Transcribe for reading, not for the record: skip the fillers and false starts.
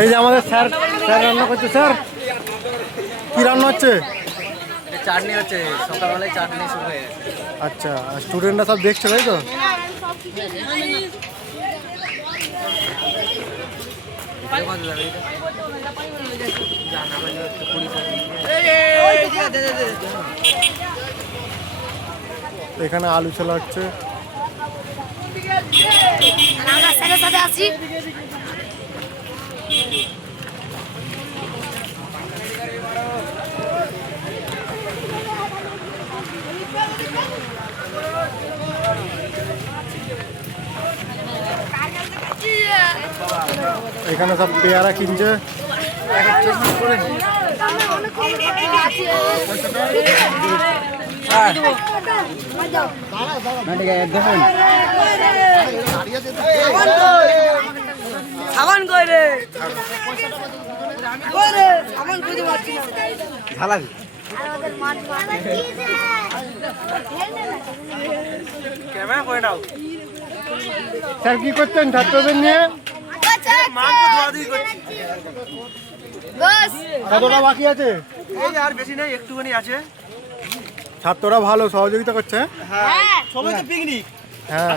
এই যে আমাদের স্যার রান্না করছে। স্যার কি রান্না হচ্ছে? চাটনি হচ্ছে, সকালবেলায় চাটনি শুরু হয়ে গেছে। আচ্ছা, স্টুডেন্টরা সব দেখছে তাই তো? এখানে আলু ছোলা হচ্ছে। এখানে সব পেয়ারা কিনছে। সাবান কই রে? কই রে? সাবান খুঁজে পাচ্ছি না। ঝালাবি ক্যামেরা করে নাও। স্যার কি করছেন ছাত্রদের নিয়ে? কতটা বাকি আছে? এই আর বেশি নেই, একটুখানি আছে। ছাত্ররা ভালো সহযোগিতা করছে। হ্যাঁ, সবাই তো পিকনিক। হ্যাঁ।